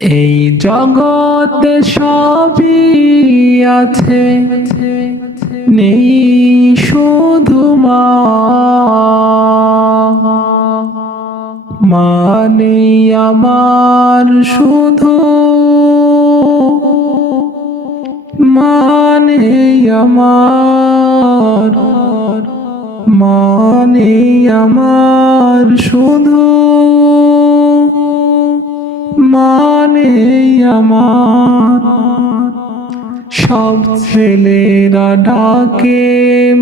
এই জগতে সবই আছে নেই শুধু মানে আমার শুধু মানে আমার মানে আমার শুধু। মানে আমার। সব ছেলেরা ডাকে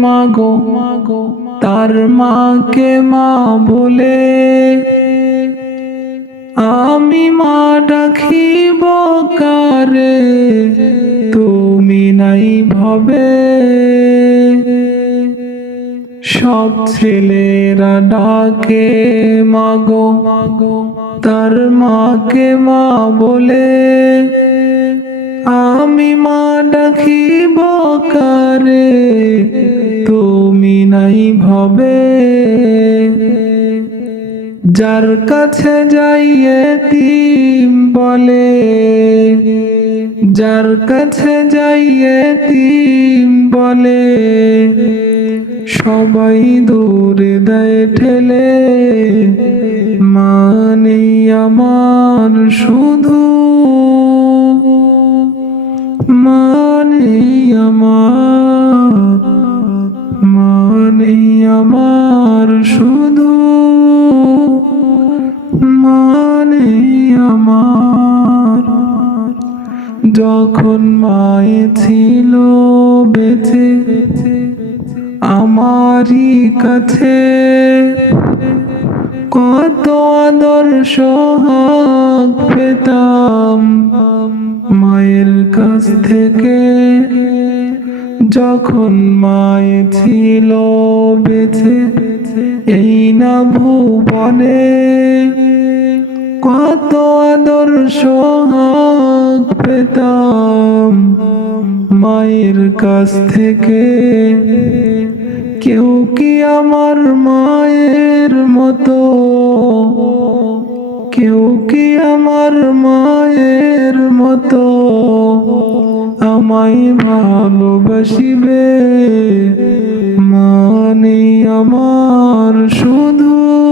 মাগো মাগো, তার মাকে মা বলে, আমি মা ডাকিব কারে, তুমি নাই ভবে। সব ছেলেরা ডাকে, মাগো মাগো তার মাকে মা বলে, আমি মা ডাকিব কারে তুমি নাই ভবে। যার কাছে যাইয়ে তিম বলে যার কাছে যাইয়ে তিম বলে, সবাই দূরে দেয় ঠেলে মানে আমার শুধু। মানে আমার মানে আমার শুধু। মানে যখন মায়ে ছিল বেঁচে, আমারই কাছে কত আদর সোহাগ পেতাম। মায়ের কাছ থেকে যখন মায়ে ছিল বেঁচে, এই না ভুবনে কত আদর্শ পেতাম। মায়ের কাছ থেকে কেউ কি আমার মায়ের মতো? কেউ কি আমার মায়ের মতো? আমায় ভালোবাসিবে? মানে আমার শুধু